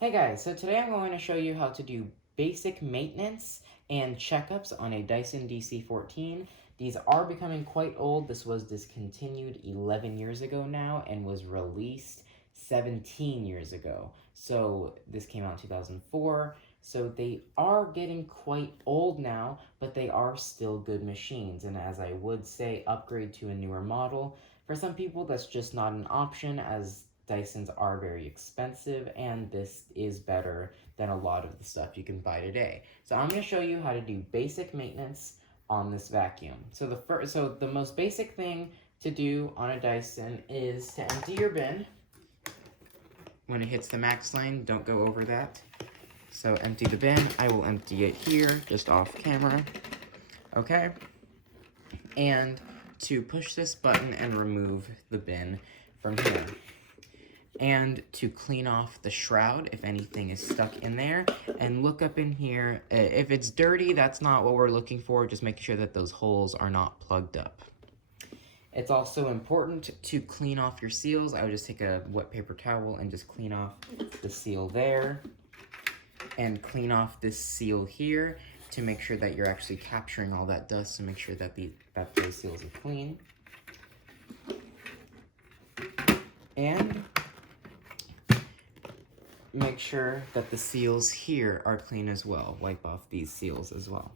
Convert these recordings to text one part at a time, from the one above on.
Hey guys, so today I'm going to show you how to do basic maintenance and checkups on a Dyson DC14. These are becoming quite old. This was discontinued 11 years ago now and was released 17 years ago. So this came out in 2004. So they are getting quite old now, but they are still good machines. And as I would say, upgrade to a newer model. For some people, that's just not an option, as Dysons are very expensive, and this is better than a lot of the stuff you can buy today. So I'm going to show you how to do basic maintenance on this vacuum. So the most basic thing to do on a Dyson is to empty your bin. When it hits the max line, don't go over that. So empty the bin. I will empty it here, just off camera. Okay. And to push this button and remove the bin from here. And to clean off the shroud if anything is stuck in there, and look up in here. If it's dirty, that's not what we're looking for. Just make sure that those holes are not plugged up. It's also important to clean off your seals. I would just take a wet paper towel and just clean off the seal there, and clean off this seal here to make sure that you're actually capturing all that dust, to make sure that those seals are clean. And make sure that the seals here are clean as well. Wipe off these seals as well.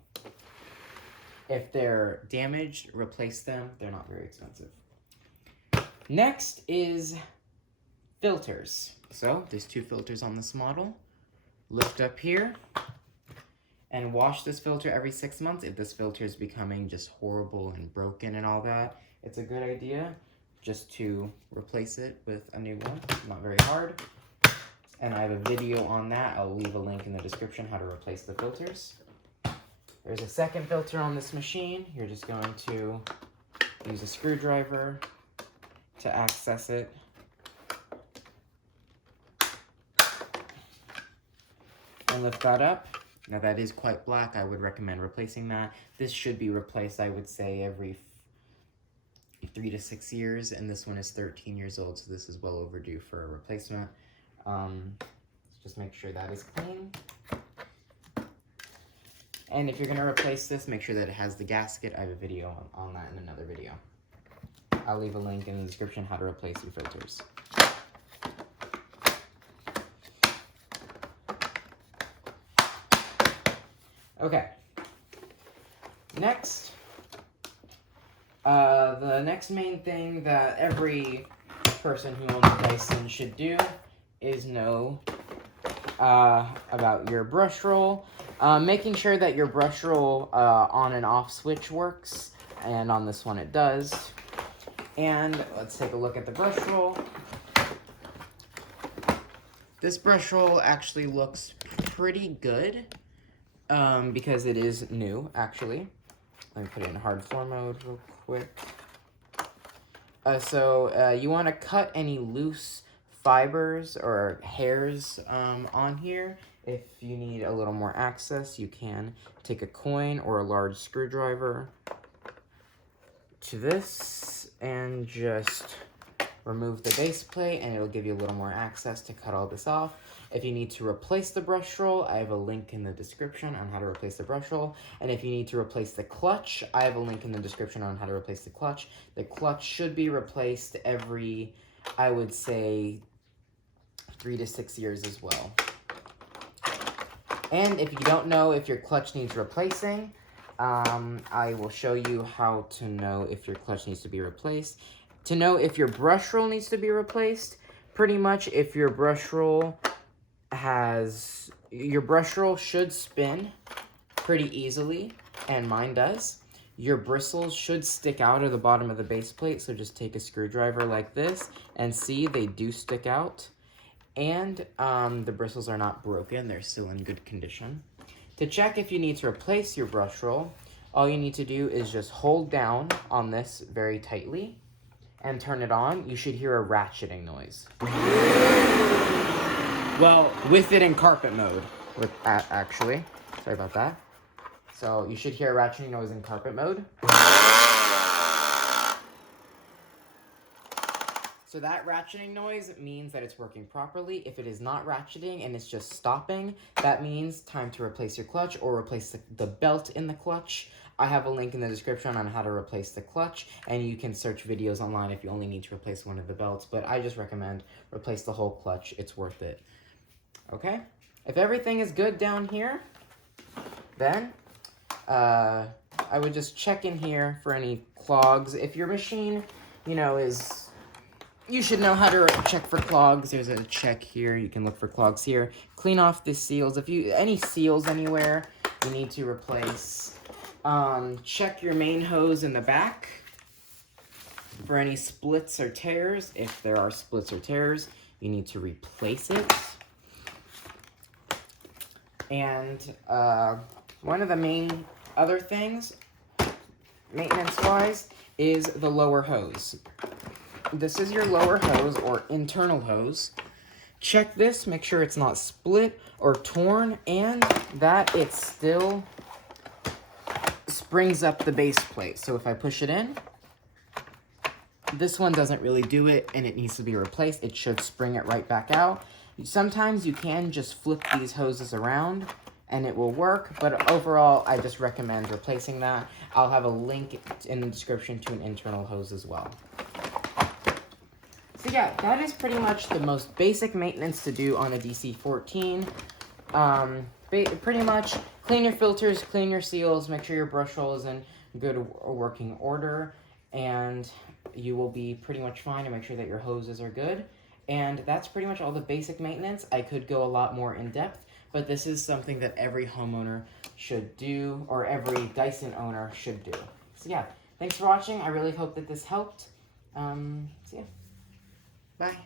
If they're damaged, replace them. They're not very expensive. Next is filters. So there's 2 filters on this model. Lift up here and wash this filter every 6 months. If this filter is becoming just horrible and broken and all that, it's a good idea just to replace it with a new one. Not very hard. And I have a video on that. I'll leave a link in the description how to replace the filters. There's a second filter on this machine. You're just going to use a screwdriver to access it. And lift that up. Now that is quite black. I would recommend replacing that. This should be replaced, I would say, every 3 to 6 years. And this one is 13 years old, so this is well overdue for a replacement. Just make sure that is clean. And if you're going to replace this, make sure that it has the gasket. I have a video on that in another video. I'll leave a link in the description how to replace your filters. Okay. Next, the next main thing that every person who owns a Dyson should do is know about your brush roll. Making sure that your brush roll on and off switch works, and on this one it does. And let's take a look at the brush roll. This brush roll actually looks pretty good because it is new, actually. Let me put it in hard floor mode real quick. So you want to cut any loose fibers or hairs on here. If you need a little more access, you can take a coin or a large screwdriver to this and just remove the base plate, and it'll give you a little more access to cut all this off. If you need to replace the brush roll, I have a link in the description on how to replace the brush roll. And if you need to replace the clutch, I have a link in the description on how to replace the clutch. The clutch should be replaced every, I would say, 3 to 6 years as well. And if you don't know if your clutch needs replacing, I will show you how to know if your clutch needs to be replaced. To know if your brush roll needs to be replaced, pretty much if your brush roll should spin pretty easily, and mine does. Your bristles should stick out of the bottom of the base plate, so just take a screwdriver like this, and see, they do stick out. And the bristles are not broken, they're still in good condition. To check if you need to replace your brush roll, all you need to do is just hold down on this very tightly and turn it on. You should hear a ratcheting noise. Well, with it in carpet mode, actually. Sorry about that. So you should hear a ratcheting noise in carpet mode. So that ratcheting noise means that it's working properly. If it is not ratcheting and it's just stopping, that means time to replace your clutch or replace the belt in the clutch. I have a link in the description on how to replace the clutch, and you can search videos online if you only need to replace one of the belts, but I just recommend replace the whole clutch. It's worth it. Okay? If everything is good down here, then I would just check in here for any clogs. If your machine, you know, you should know how to check for clogs. There's a check here. You can look for clogs here. Clean off the seals. If any seals anywhere you need to replace. Check your main hose in the back for any splits or tears. If there are splits or tears, you need to replace it. And one of the main other things, maintenance-wise, is the lower hose. This is your lower hose or internal hose. Check this, make sure it's not split or torn, and that it still springs up the base plate. So if I push it in, this one doesn't really do it and it needs to be replaced. It should spring it right back out. Sometimes you can just flip these hoses around and it will work, but overall I just recommend replacing that. I'll have a link in the description to an internal hose as well. So yeah, that is pretty much the most basic maintenance to do on a DC14. Pretty much clean your filters, clean your seals, make sure your brush roll is in good working order, and you will be pretty much fine, and make sure that your hoses are good. And that's pretty much all the basic maintenance. I could go a lot more in depth, but this is something that every homeowner should do, or every Dyson owner should do. So yeah, thanks for watching. I really hope that this helped. So yeah, bye.